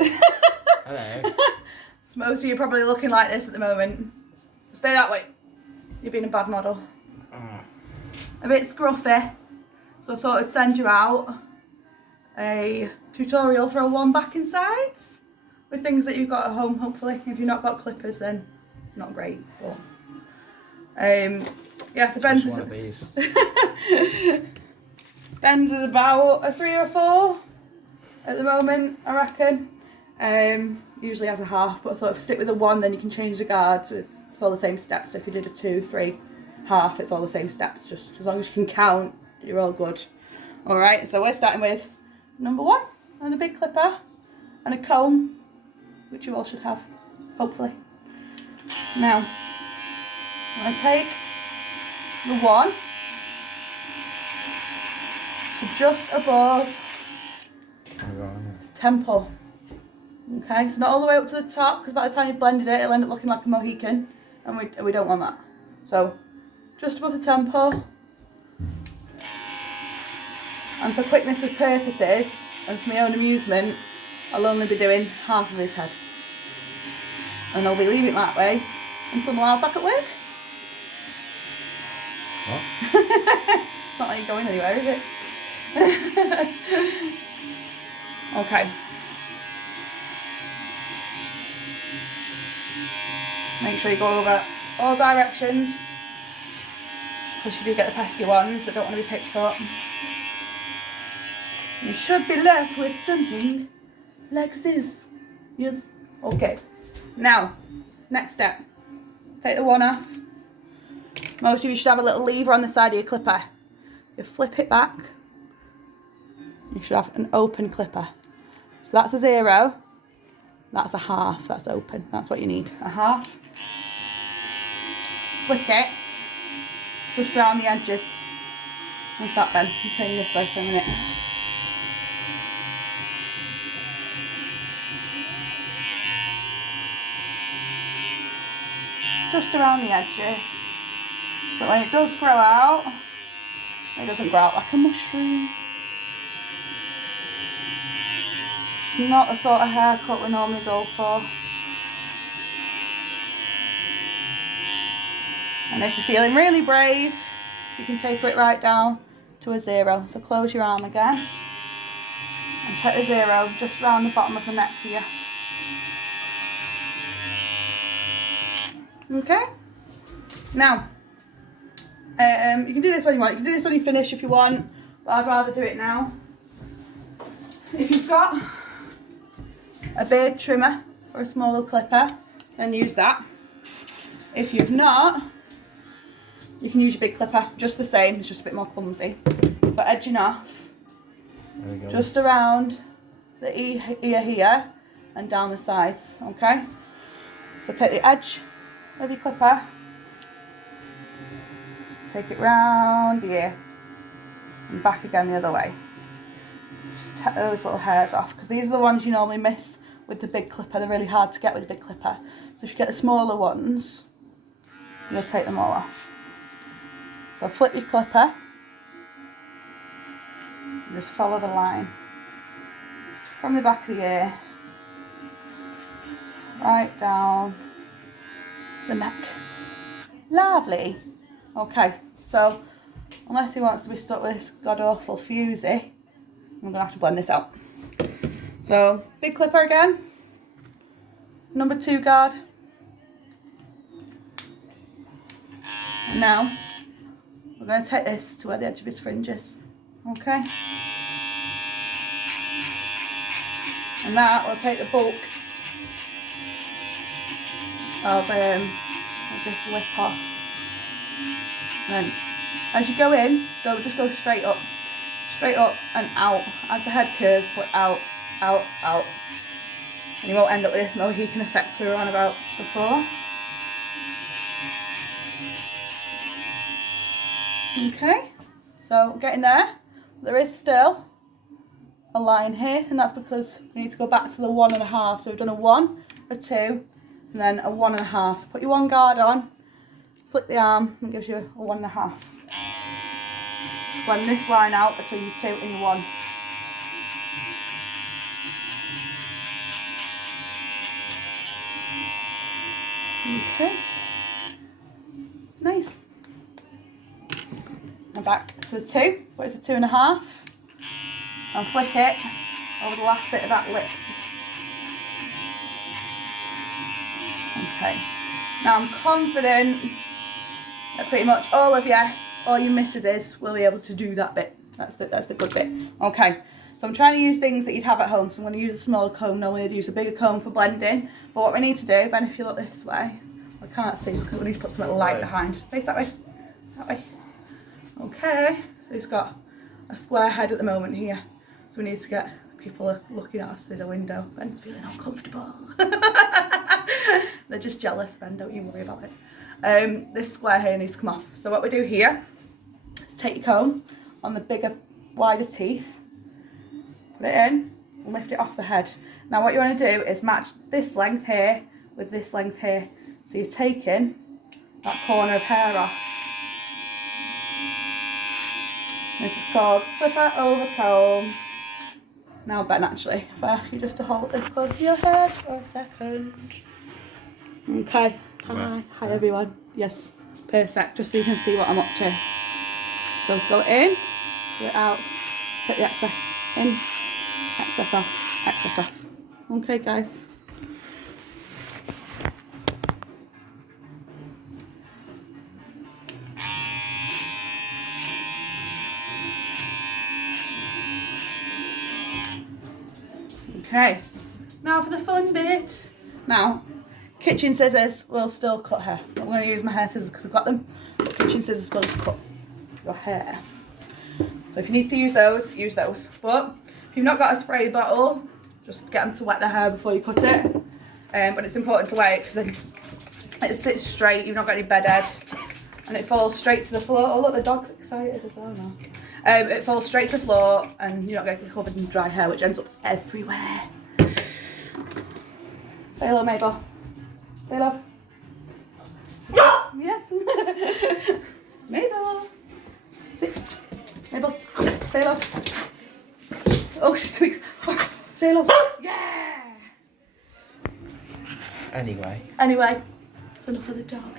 Hello. So most of you are probably looking like this at the moment. Stay that way. You're being a bad model. A bit scruffy. So I thought I'd send you out a tutorial for a one back and sides with things that you've got at home, hopefully. If you've not got clippers, then not great. But yeah, so Ben's one of these. Ben's is about a 3 or 4 at the moment, I reckon. Usually has a half, but I thought if I stick with a 1, then you can change the guards. It's all the same steps. So if you did a 2, 3, half, it's all the same steps. Just as long as you can count, you're all good. All right, so we're starting with number 1 and a big clipper and a comb, which you all should have, hopefully. Now, I'm going to take the 1 to just above his temple. Okay, so not all the way up to the top, because by the time you blended it, it'll end up looking like a Mohican, and we don't want that. So, just above the temple. And for quickness of purposes, and for my own amusement, I'll only be doing half of his head. And I'll be leaving it that way until I'm back at work. What? It's not like you're going anywhere, is it? Okay. Make sure you go over all directions, because you do get the pesky ones that don't want to be picked up. You should be left with something like this. Yes. Okay. Now, next step. Take the 1 off. Most of you should have a little lever on the side of your clipper. You flip it back. You should have an open clipper. So that's a 0. That's a half. That's open. That's what you need. A half. Flick it. Just around the edges. Like that then. I'm turning this way for a minute. Just around the edges. So when it does grow out, it doesn't grow out like a mushroom. It's not the sort of haircut we normally go for. And if you're feeling really brave, you can taper it right down to a 0. So close your arm again. And take the 0 just around the bottom of the neck here. Okay? Now, you can do this when you want. You can do this when you finish if you want, but I'd rather do it now. If you've got a beard trimmer or a smaller clipper, then use that. If you've not, you can use your big clipper, just the same, it's just a bit more clumsy. For edging off, There we go. just around the ear here and down the sides, okay? So take the edge of your clipper, take it round the ear and back again the other way. Just take those little hairs off, because these are the ones you normally miss with the big clipper. They're really hard to get with the big clipper. So if you get the smaller ones, you'll take them all off. So flip your clipper and just follow the line from the back of the ear right down the neck. Lovely. Okay, so unless he wants to be stuck with this god awful fusey, I'm gonna have to blend this out. So big clipper again, number 2 guard. And now we're going to take this to where the edge of his fringe is. Okay. And that will take the bulk of this lip off. And then as you go in, just go straight up and out. As the head curves, put out, out, out. And you won't end up with this Mohican effect we were on about before. Okay, so getting there. There is still a line here, and that's because we need to go back to the 1.5. So we've done a 1, a 2, and then a 1.5. So put your 1 guard on, flip the arm, and it gives you a 1.5. Just blend this line out between your 2 and your 1. Okay. Nice. And back to the 2. What is a 2.5? And flick it over the last bit of that lip. Okay. Now I'm confident that pretty much all of you, all you missuses, will be able to do that bit. That's the good bit. Okay. So I'm trying to use things that you'd have at home. So I'm going to use a smaller comb. Normally I'd use a bigger comb for blending. But what we need to do, Ben, if you look this way, I can't see because we need to put some light behind. Face that way. That way. Okay. So he's got a square head at the moment here. So we need to get people looking at us through the window. Ben's feeling uncomfortable. They're just jealous, Ben. Don't you worry about it. This square here needs to come off. So what we do here is take your comb on the bigger, wider teeth. Put it in and lift it off the head. Now what you want to do is match this length here with this length here. So you're taking that corner of hair off. This is called flipper over comb. Now Ben, actually, if I ask you just to hold this close to your head for a second. Okay. Hi. Hi everyone. Yes. Perfect. Just so you can see what I'm up to. So go in, get it out, take the excess in. Excess off, excess off. Okay, guys. Okay, now for the fun bit. Now, kitchen scissors will still cut hair. I'm going to use my hair scissors because I've got them, but kitchen scissors will cut your hair. So if you need to use those, use those. But if you've not got a spray bottle, just get them to wet their hair before you cut it. But it's important to wet it because then it sits straight, you've not got any bed head, and it falls straight to the floor. Oh look, the dog's excited as well now. It falls straight to the floor and you're not going to get covered in dry hair, which ends up everywhere. Say hello, Mabel. Say hello. Yes. Mabel. Sit. Mabel. Say hello. Oh, she's tweaked. Say hello. Yeah. Anyway, it's enough for the dog.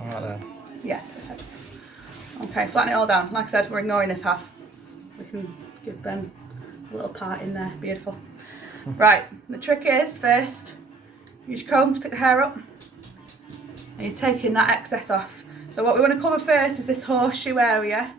alright then. Yeah, perfect. Okay, flatten it all down. Like I said, we're ignoring this half. We can give Ben a little part in there. Beautiful. Right, the trick is first, use your comb to pick the hair up. And you're taking that excess off. So what we want to cover first is this horseshoe area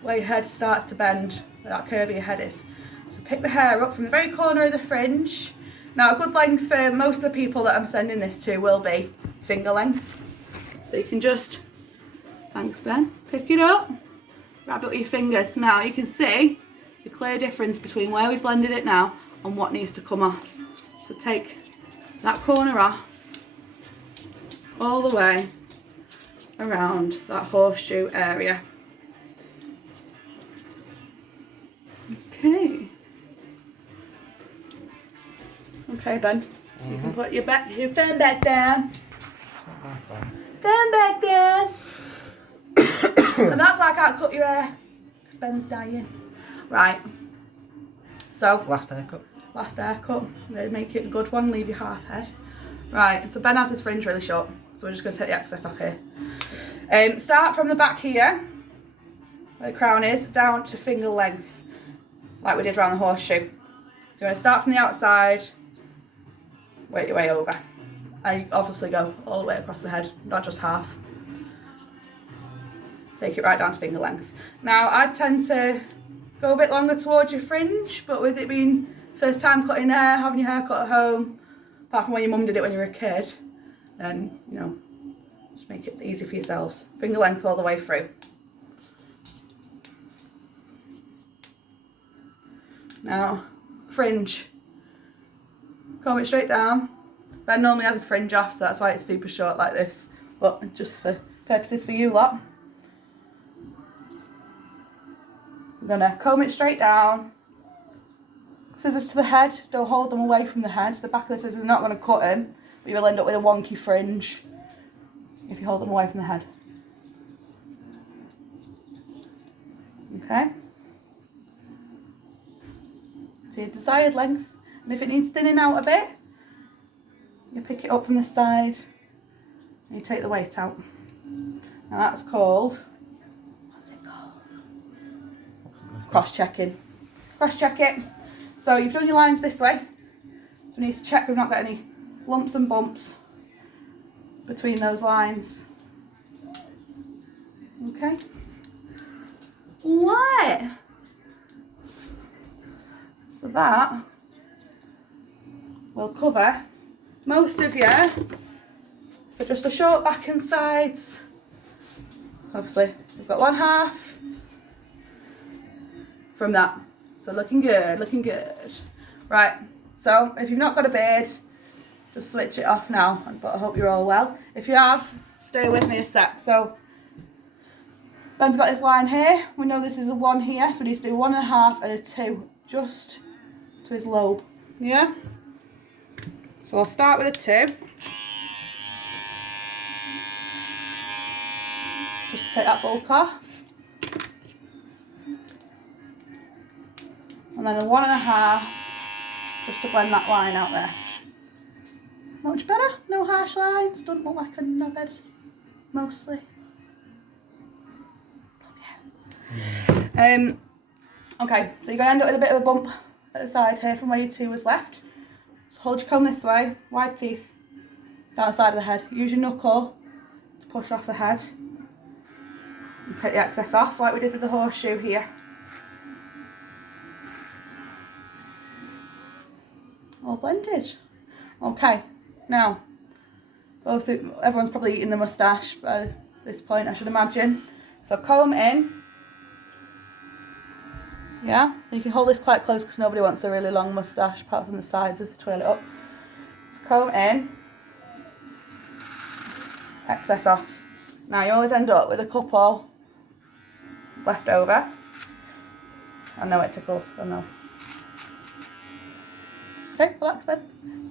where your head starts to bend, where that curve of your head is. So pick the hair up from the very corner of the fringe. Now a good length for most of the people that I'm sending this to will be finger length. So you can just, thanks Ben, pick it up, grab it with your fingers. Now you can see the clear difference between where we've blended it now and what needs to come off. So take that corner off all the way around that horseshoe area. Okay. Okay, Ben. You can put your fan back down. It's not bad, Ben. Fan back down. And that's why I can't cut your hair. Because Ben's dying. Right. So. Last haircut. Last haircut. I'm going to make it a good one. Leave your half head. Right. So Ben has his fringe really short. So we're just going to take the excess off here. Start from the back here, where the crown is, down to finger length. Like we did around the horseshoe. So you want to start from the outside, work your way over. And you obviously go all the way across the head, not just half. Take it right down to finger length. Now I tend to go a bit longer towards your fringe, but with it being first time cutting hair, having your hair cut at home, apart from when your mum did it when you were a kid, then, you know, just make it easy for yourselves. Finger length all the way through. Now, fringe. Comb it straight down. Ben normally has his fringe off, so that's why it's super short like this. But just for purposes for you lot, I'm gonna comb it straight down. Scissors to the head, don't hold them away from the head. The back of the scissors is not gonna cut him, but you will end up with a wonky fringe if you hold them away from the head. Okay? To your desired length, and if it needs thinning out a bit, you pick it up from the side You take the weight out. Now that's called, what's it called? Cross-checking. Cross-check it. So you've done your lines this way. So we need to check we've not got any lumps and bumps between those lines. Okay. What? So that will cover most of you for just a short back and sides. Obviously, we've got one half from that. So looking good, looking good. Right, so if you've not got a beard, just switch it off now, but I hope you're all well. If you have, stay with me a sec. So Ben's got this line here. We know this is a 1 here, so we need to do 1.5 and a 2 just to his lobe. Yeah? So I'll start with a 2. Just to take that bulk off. And then a 1.5 just to blend that line out there. Much better, no harsh lines, doesn't look like a knobhead, mostly. Okay, so you're going to end up with a bit of a bump at the side here from where your 2 was left. So hold your comb this way, wide teeth, down the side of the head. Use your knuckle to push off the head. And take the excess off like we did with the horseshoe here. All blended. Okay, now, everyone's probably eating the moustache by this point, I should imagine. So comb in. Yeah, you can hold this quite close because nobody wants a really long moustache apart from the sides if they twirl it up. So comb in. Excess off. Now you always end up with a couple left over. I know it tickles, I know. Okay, relax, Ben.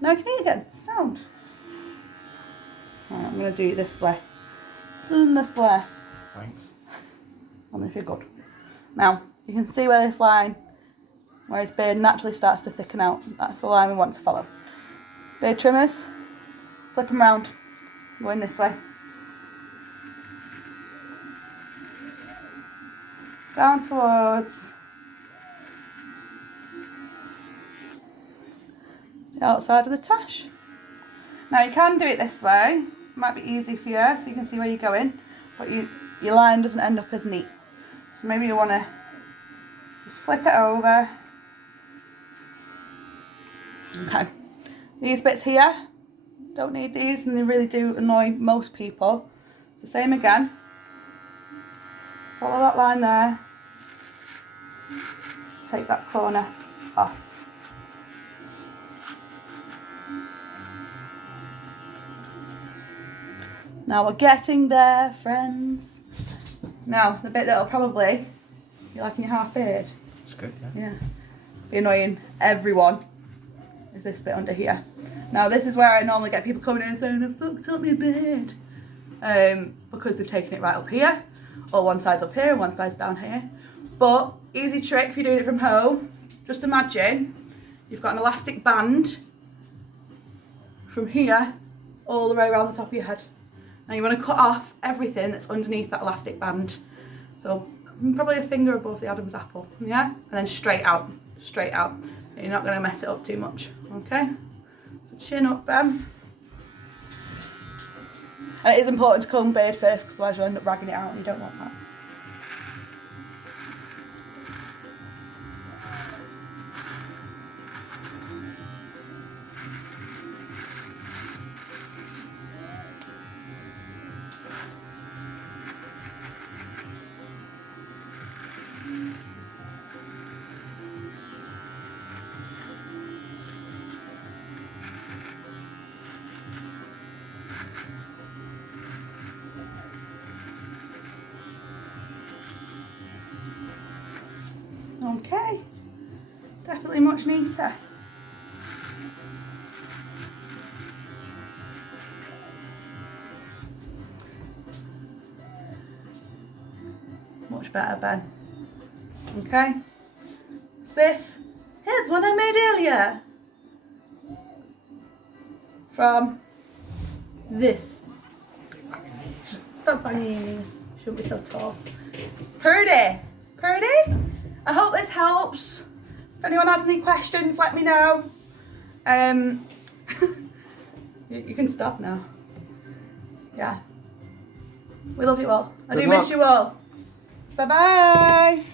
Now you can eat again. Sound. Right, I'm going to do it this way. Doing this way. Thanks. I mean, if you're good. Now, you can see where this line, where his beard naturally starts to thicken out. That's the line we want to follow. Beard trimmers, flip them round. Going this way. Down towards the outside of the tash. Now you can do it this way, it might be easy for you so you can see where you're going, but your line doesn't end up as neat. So maybe you want to just flip it over. Okay, these bits here, don't need these and they really do annoy most people. So same again, follow that line there, take that corner off. Now we're getting there, friends. Now, the bit that'll probably be like in your half beard. It's good, yeah. Yeah. Be annoying everyone is this bit under here. Now, this is where I normally get people coming in saying, I've fucked up my beard. Because they've taken it right up here. Or one side's up here and one side's down here. But, easy trick if you're doing it from home. Just imagine you've got an elastic band from here all the way around the top of your head. Now you want to cut off everything that's underneath that elastic band. So probably a finger above the Adam's apple, yeah? And then straight out, straight out. You're not going to mess it up too much, okay? So chin up, Ben. And it is important to comb beard first because otherwise you'll end up ragging it out and you don't want that. Okay, definitely much neater. Much better, Ben. Okay, so here's one I made earlier from this. Stop banging your knees. Shouldn't be so tall. Purdy. Purdy? I hope this helps. If anyone has any questions, let me know. You can stop now. Yeah. We love you all. I do miss you all. Bye-bye.